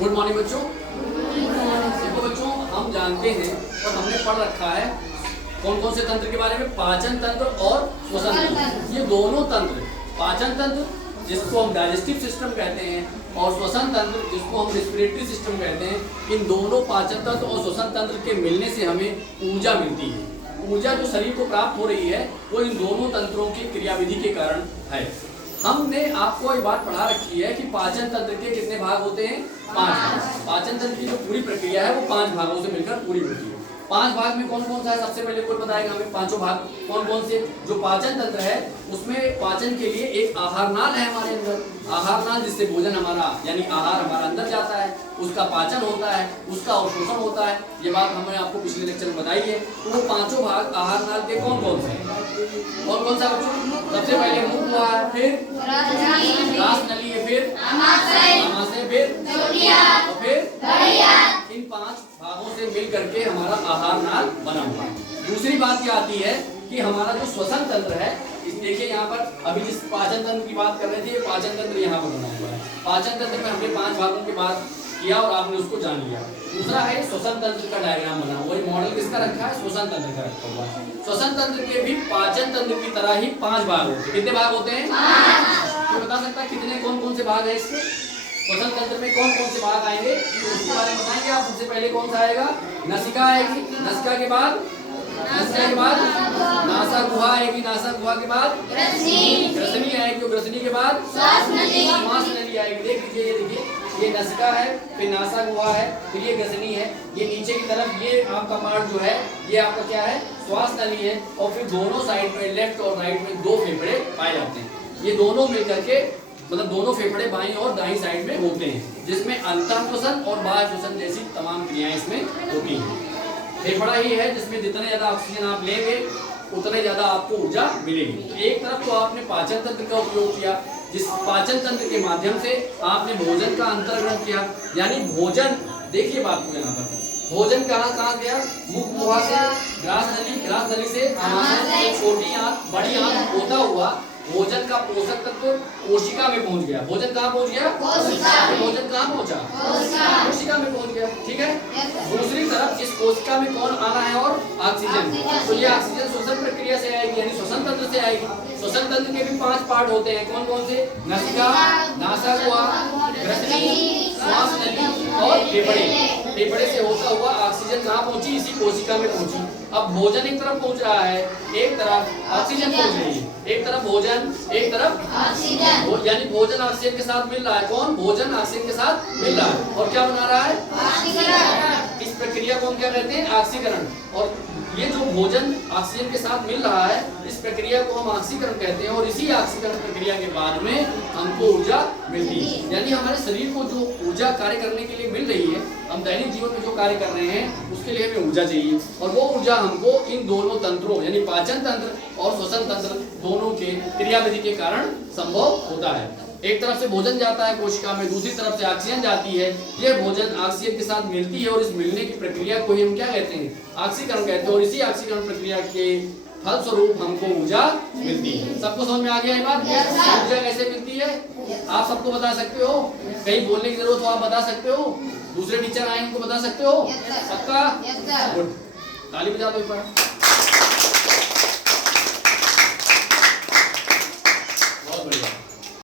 Good morning बच्चों। देखो बच्चों, हम जानते हैं और हमने पढ़ रखा है कौन कौन से तंत्र के बारे में, पाचन तंत्र और श्वसन तंत्र। ये दोनों तंत्र, पाचन तंत्र जिसको हम डाइजेस्टिव सिस्टम कहते हैं और श्वसन तंत्र जिसको हम रेस्पिरेटरी सिस्टम कहते हैं, इन दोनों पाचन तंत्र और श्वसन तंत्र के मिलने से हमें ऊर्जा मिलती है। ऊर्जा जो शरीर को प्राप्त हो रही है वो इन दोनों तंत्रों की क्रियाविधि के कारण है। हमने आपको ये बात पढ़ा रखी है कि पाचन तंत्र के कितने भाग होते हैं, 5। पाचन तंत्र की जो पूरी प्रक्रिया है वो 5 भागों से मिलकर पूरी होती है। 5 भाग में कौन कौन सा है, सबसे पहले कोई बताएगा हमें पांचों भाग कौन कौन से। जो पाचन तंत्र है उसमें पाचन के लिए एक आहार नाल है हमारे अंदर, आहार नाल जिससे भोजन हमारा यानी आहार हमारा अंदर जाता है, उसका पाचन होता है, उसका अवशोषण होता है। ये बात हमने आपको पिछले लेक्चर में बताई है। तो वो 5 भाग आहार नाल के कौन कौन से हैं, कौन कौन सा बच्चों? सबसे पहले मुख हुआ है, फिर ग्रास नली है, फिर आमाशय, फिर और फिर इन 5 भागों से मिल करके हमारा आहार नाल बना हुआ है। दूसरी बात क्या आती है कि हमारा जो श्वसन तंत्र है, देखिए यहाँ पर अभी जिस पाचन तंत्र की बात कर रहे थे, ये पाचन तंत्र यहाँ पर बना हुआ है। पाचन तंत्र में हमने 5 भागों की बात किया और आपने उसको जान लिया। दूसरा है श्वसन तंत्र का डायग्राम बना हुआ है। मॉडल किसका रखा है, श्वसन तंत्र का रखा हुआ है। श्वसन तंत्र के भी पाचन तंत्र की तरह ही 5 भाग होते हैं। कितने भाग होते हैं? 5। तो बता सकता है कितने कौन कौन से भाग है इसके? श्वसन तंत्र में कौन कौन से भाग आएंगे उसके बारे में बताएंगे आप। सबसे पहले कौन सा आएगा? नसिका आएगी, नसिका के बाद नासा गुहा आएगी, नासा गुहा के बाद ग्रसनी आएगी, ग्रसनी के बाद श्वास नली आएगी। देख लीजिए, ये देखिए, ये नसिका है, फिर नासा गुहा है, फिर ये ग्रसनी है, ये नीचे की तरफ ये आपका पार्ट जो है ये आपका क्या है, श्वास नली है। और फिर दोनों साइड में लेफ्ट और राइट में 2 फेफड़े पाए जाते हैं। ये दोनों मिलकर के मतलब दोनों फेफड़े बाईं और दाईं साइड में होते हैं, जिसमें अंतःश्वसन और बाह्य श्वसन जैसी तमाम क्रियाएं इसमें होती हैं। फेफड़ा ही है जिसमें जितने ज्यादा ऑक्सीजन आप लेंगे उतने ज्यादा आपको ऊर्जा मिलेगी। एक तरफ तो आपने पाचन तंत्र का उपयोग किया, जिस पाचन तंत्र के माध्यम से आपने भोजन का अंतर्ग्रहण किया, यानी भोजन, देखिए बात को यहाँ पर, भोजन कहाँ गया? मुख गुहा से ग्रास नली से आमाशय, छोटी आंत बड़ी आंत होता हुआ भोजन का पोषक तत्व कोशिका में पहुंच गया। भोजन कहाँ पहुंच गया? भोजन कहाँ पहुंचा? कोशिका में पहुंच गया। ठीक है। दूसरी तरफ इस कोशिका में कौन आना है? और ऑक्सीजन। तो ये ऑक्सीजन श्वसन प्रक्रिया से आएगी, यानी श्वसन तंत्र से आएगी। श्वसन तंत्र के भी 5 पार्ट होते हैं। कौन कौन से? नसिका, नासा गुहा, ग्रसनी, श्वास नली और फेफड़े। फेफड़े से होता हुआ ऑक्सीजन कहाँ पहुंची? इसी कोशिका में पहुंची। अब भोजन एक तरफ पहुंच रहा है, एक तरफ ऑक्सीजन पहुंच रही है, एक तरफ भोजन, एक तरफ ऑक्सीजन, यानी भोजन ऑक्सीजन के साथ मिल रहा है। कौन? भोजन ऑक्सीजन के साथ मिल रहा है और क्या बना रहा है? ऑक्सीकरण। इस प्रक्रिया को हम क्या कहते हैं? ऑक्सीकरण। और ये जो भोजन ऑक्सीजन के साथ मिल रहा है, इस प्रक्रिया को हम ऑक्सीकरण कहते हैं। और इसी ऑक्सीकरण प्रक्रिया के बाद में हमको ऊर्जा मिलती है, यानी हमारे शरीर को जो ऊर्जा कार्य करने के लिए मिल रही है, हम दैनिक जीवन में जो कार्य कर रहे हैं उसके लिए हमें ऊर्जा चाहिए। और वो ऊर्जा हमको इन दोनों तंत्रों यानी पाचन तंत्र और श्वसन तंत्र दोनों के क्रियाविधि के कारण संभव होता है। एक तरफ से भोजन जाता है कोशिका में, दूसरी तरफ से ऑक्सीजन जाती है। यह भोजन ऑक्सीजन के साथ मिलती है और इस मिलने की प्रक्रिया को ही हम क्या कहते हैं? ऑक्सीकरण कहते हैं। और इसी ऑक्सीकरण प्रक्रिया के फलस्वरूप हमको ऊर्जा मिलती है। सबको समझ में आ गया ये बात? ऊर्जा कैसे मिलती है आप सबको बता सकते हो? कहीं बोलने की जरूरत हो आप बता सकते हो? दूसरे टीचर आए उनको बता सकते हो? पक्का? गुड, ताली बजा दो एक बार।